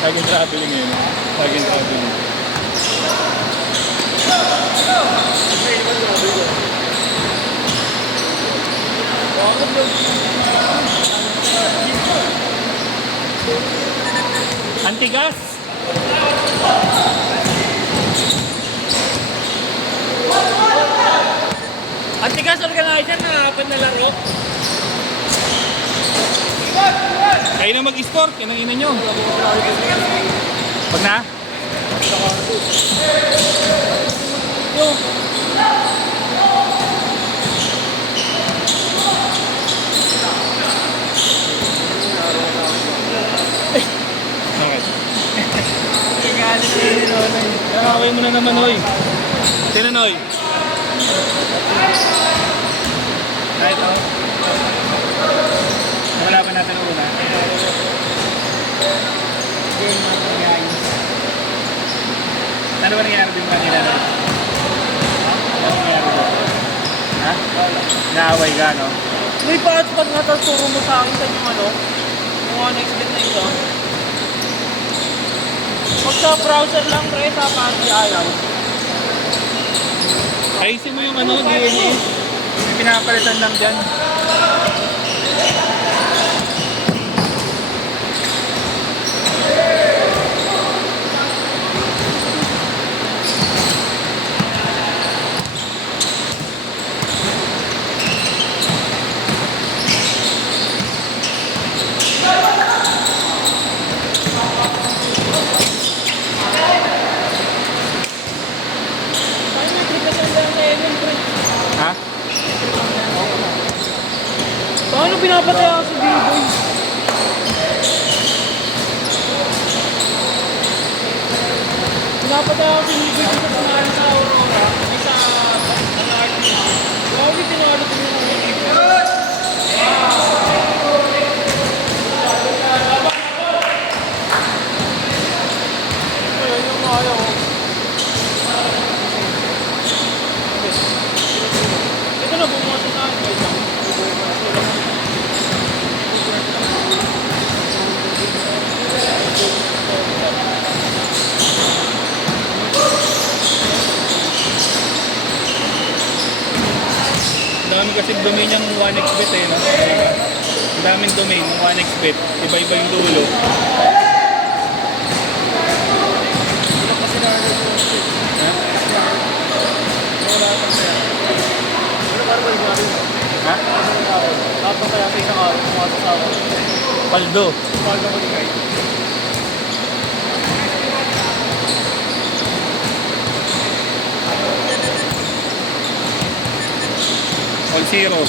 Laging traveling yun. Laging traveling. Antigas! Antigas organizer na apat na laro. Kayo na mag-sport, yan ang ina nyo. Pag na? Nakakawin mo na naman, Noy. Sino, Noy? Kahit ako. Wala pa natin ang una. Ano ba nangyari din kanina? Ano nangyari din? Ha? Naaway ka, no? May pag natuturo mo sa akin sa yung ano, yung next bit na ito. Pag sa browser lang, pre, sa pati ayaw. Ayusin mo yung ano, DNA. Pinapalitan lang dyan. Ha? Paano pinapatay ako si B-Boy? Pinapatay ako si B-Boy dito sa pangalan sa Aurora. May sa RT. Bakit pinalo ko yung B-Boy? Ayun yung ayaw. Ito na bumuha sa akin. Wait lang. Dami kasi domain yung 1xbet eh, no? Ang daming domain ng 1xbet. Iba-iba yung dulo. Ha? Tapos kaya sa isang araw, kumasa sa akin. Paldo. Paano ko ligay? All zero.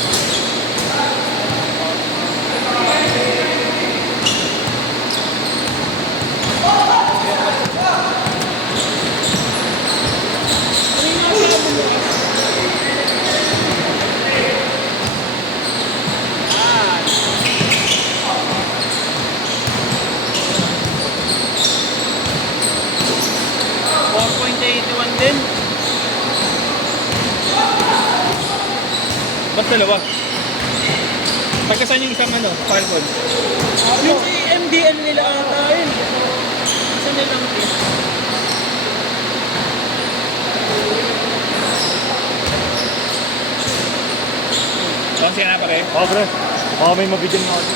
Din. Ba't dalawa? Pagkasan yung isang ano, Falcon? Yung MDL nila ata yun. Isa nilang din. Saan siya na pare? Oo, pre. Baka may mabigyan mo ako.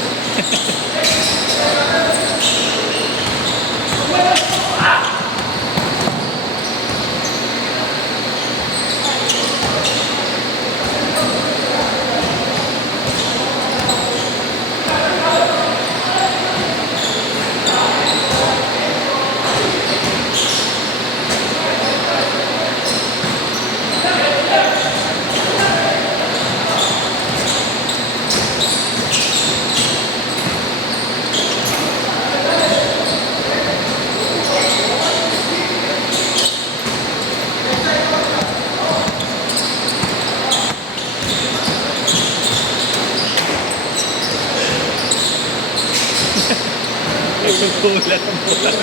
Nagsusulat ang pulang.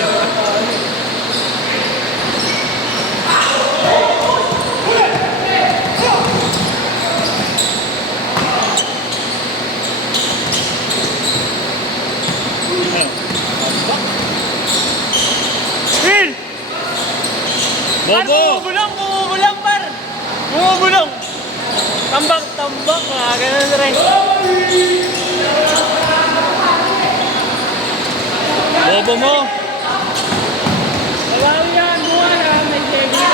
Bumubulang, par! Bumubulang! Tambak, ganun rin. Bobo mo! Babawi yan, buwan ha, may segi ka.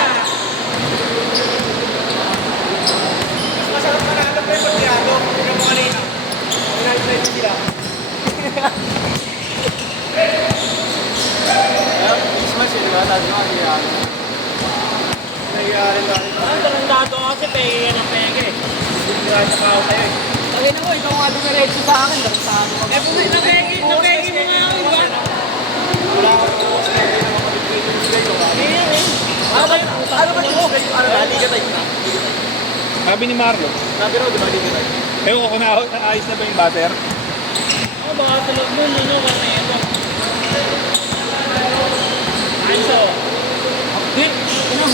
Masarap pa natin pa yung pagkiyado. Tignan mo kanina. Pinag-try sila. Christmas yun, diba? Sabi ko, nangyayari. Nangyayari tayo. Tarantado kasi peke ng peke. Hindi ka sa kao sa'yo eh. Lagay na mo, ikaw nga dumiretso sa akin. Tarantado ka. Eh, kung napeke mo nga ako, iba? Wala akong tuwas na kayo na makapagpilitin sila yun. Ano ba yun? Ano ba yun? Ano ba? Liga tayo na. Sabi ni Marlo. Sabi raw, diba? Liga tayo. Ewan ko kung naayos na ba yung butter? Ako baka tulog mo, ano, kasi ito. Anso. Hindi, ano?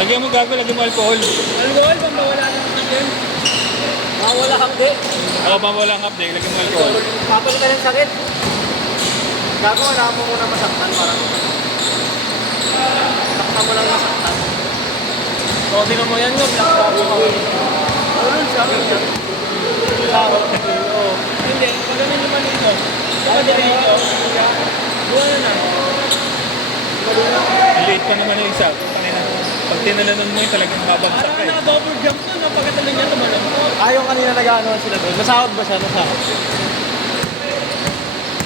Lagyan mo gago, lagyan mo alcohol. Alcohol, pambawala ng natin. Wala kang di. Oo, pang walang update, lagyan mo alcohol. Papalo ka ng sakit. Gago, wala mo muna masaktan. Parang saktan mo lang masaktan. O, tingnan mo yan, yung black bago ka. Ano siya? Oo. Hindi, pag ganun yung manito. Saka diretso. Buwan na. Late pa naman yung isa. Kanina, pag tinalanan mo yung talagang babagsak Parang ka eh. naka-double jump to, no? Pagkatalo niya, tumalon. Ayaw kanina nag-ano sila doon. Nasahod ba siya? Nasahod.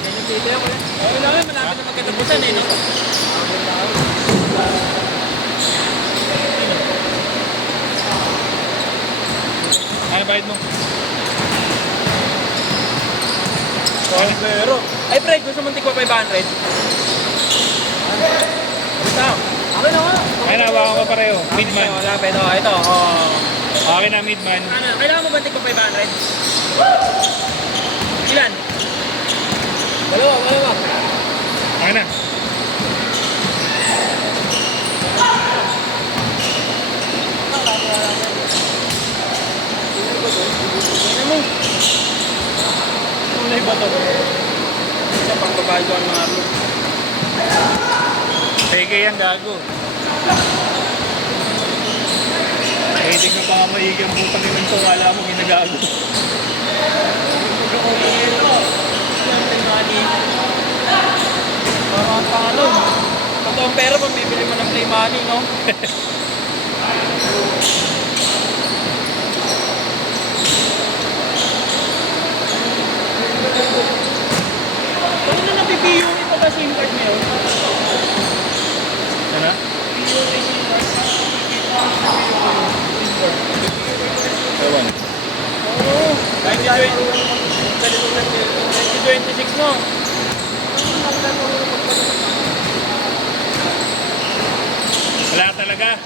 Yan yung dito ako eh. Oo, namin, malapit na magkatapusan eh, no? Ano bayad mo? Pero, ay Fred, gusto mong tigwa 500? Basta. Akin na nga. Ay, nahawakan ko pareho. Midman. Wala pa ito. Ito, oh. Akin na midman. Ano, kailangan mo ba tigwa 500? Ilan? Dalawa. Akin na. Tingnan mo. Ano ba ito? Isa pang babae ko ang mga arlo. Peke yan, gago. Pwede ka pa nga maigi ang butang yung ito. Wala mo, ginagago. Parang talon. Ito ang pera pag bibili mo ng play money, no? Kung na napipiyo ito ba SIM card mo yun? Ano? Piyo na SIM card. Ewan. Oo. 2026 mo. Wala talaga.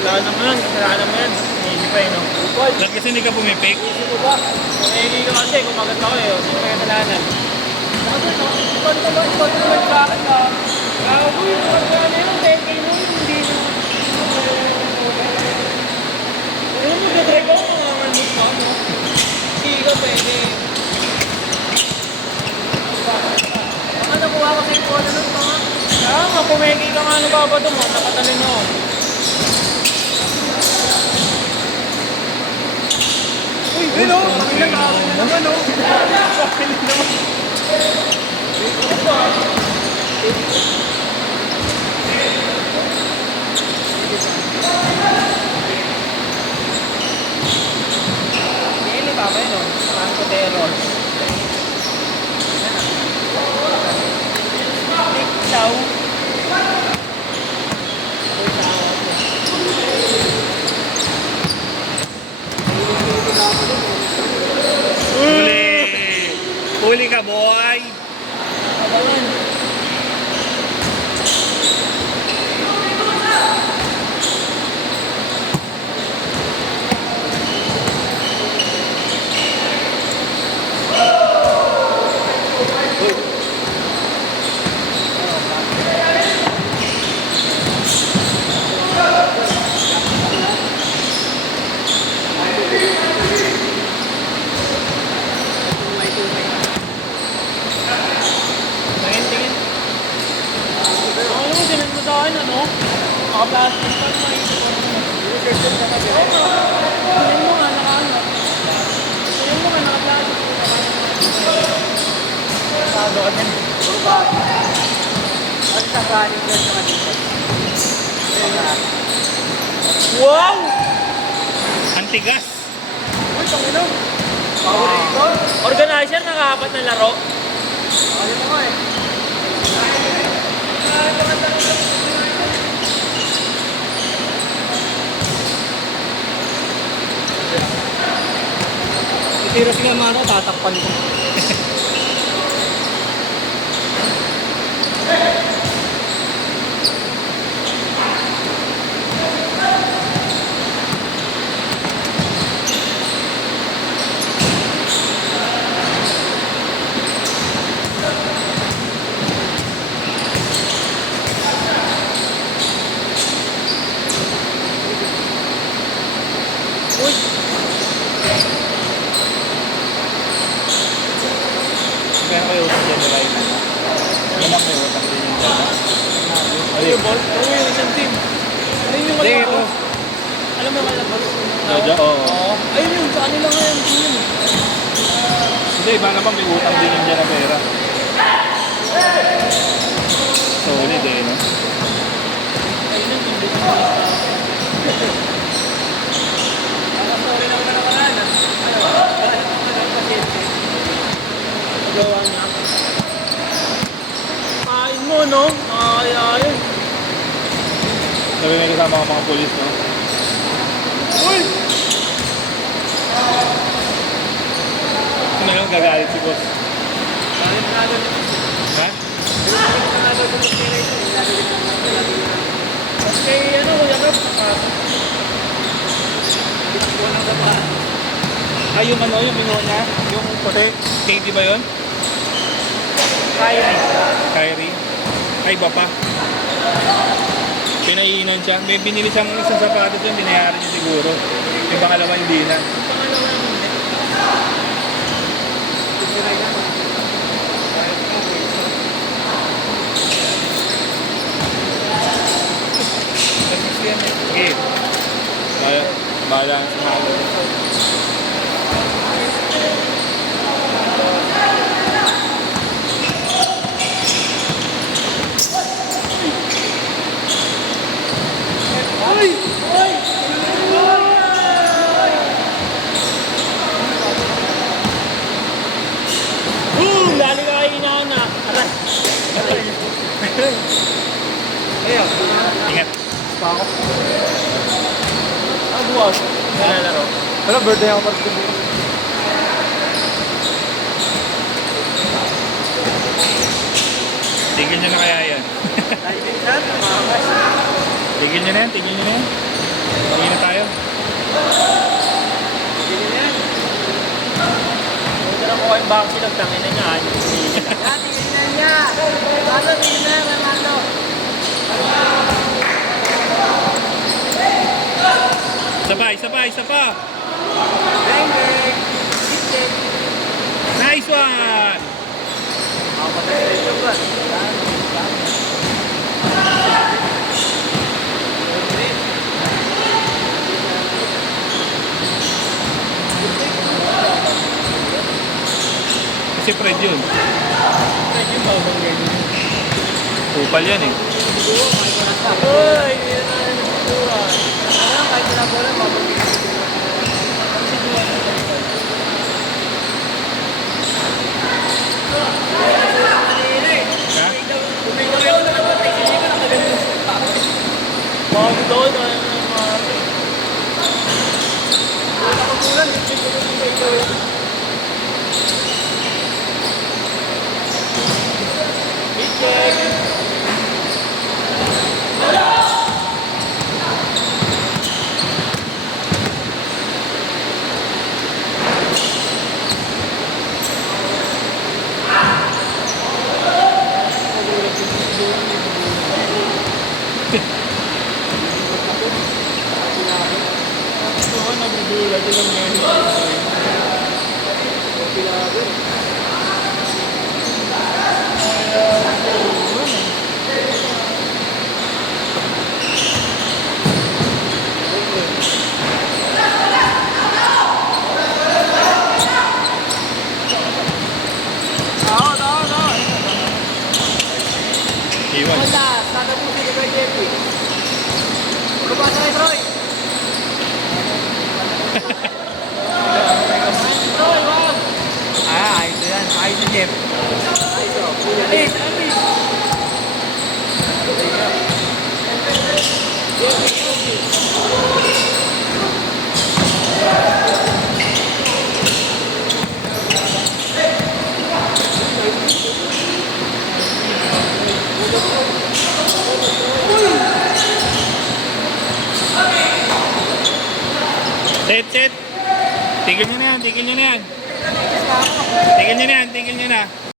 Kasalanan mo yan. Hindi pa eh, no? Ba't kasi hindi ka pumipik? Kung hindi ka kasi, kung maganda ko eh, sino may kasalanan? Ikaw naman sa akin na. Gago yung kasalanan yun, 10K mo yun, hindi na. Ano mo, dadrive ako, mangangalmot ka, no? Hindi ka pwede. Baka nakuha ko sa ikaw na nun pa nga. Kaya nga, pumegi ka nga ng babado mo, nakatalin ako. Uy, Bill, oh. Pakilang akin na naman, oh. Pakilang naman. Hindi, baba yun, no? Franco Terror. Ikaw. Huli! Huli ka, boy! Abangan. akin, ano? Naka-plastic pa, makikita ko naman. Kunin mo nga, naka-ano. Kunin mo nga, naka-plastic. Sado ka din. Puro ba? Ano sa running girl sa kanina? Wow! Antigas. Uy, tangina. Paborito. Organizer, naka-apat na laro. Ayaw mo nga eh. Tiro si Gamano, tatakpan ko. Uy! Kaya kayo utang dyan nila yun. Yan ang may utang din yung dyan. Ano yung ball? Ano yung isang team? Ayun yung Hindi, kalabas. ito. Alam mo yung kalabas? Jojo, oo. Oo. Ayun yun, sa kanila ngayon. Yun. Hindi, iba naman may utang din yung dyan na pera. Solid eh, no? Ayun yun, hindi ko malista. Sorry naman na naman. Nagawa niya. Kain mo, no? Nakakayayin. Sabi may kasama ang mga polis, no? Uy! Ngayon gagalit si boss. Galit na agad. Ha? Galit na agad yung operator. Kasi ano, Kuya Rob, Walang gaba. Ah, yung ano, yung binuha niya? Yung puti? Katie ba yun? Kyrie? Ay, iba pa. Pinaiinan siya. May binili siyang isang sapatos yun, binayaran niya siguro. Yung pangalawa hindi na. pangalawa ng hindi. Sige. Bahala ang sumalo. Uy! Uy! Lalo ka kayo inauna. Aray! Ayun. Ingat. Ah, buwas. Nalalaro. Wala, birthday ako parang buwas. Tigil niyo na kaya yan. Dahil minsan, tumakas. Tigil niyo na yan, tigil niyo na yan. Tigil na tayo. Hindi na yan. Punta lang ko kayong vaccine, nagtangin na niya. Tingnan niya. Ano, tingnan niya, ano. Isa pa, isa pa, isa pa. Bang, bang. Hit, Nice one! Kasi Fred yun. Pwede yung babang ganyan. Kupal yan eh. Uy! Hindi na tayo nagsigura. Ano, kahit na bola, mabagay. Ha? Bago daw, tayo na yung mga... Iwan. Wala, tatapusin ni Kuya Jeffy. Babasa kay Troy. Troy, wag. Ayos yan. Ayos si Jeff. Ayos o. Alis, alis. Set. Tigil nyo na yan. Tigil nyo na yan. Tigil nyo na yan. Tigil nyo na.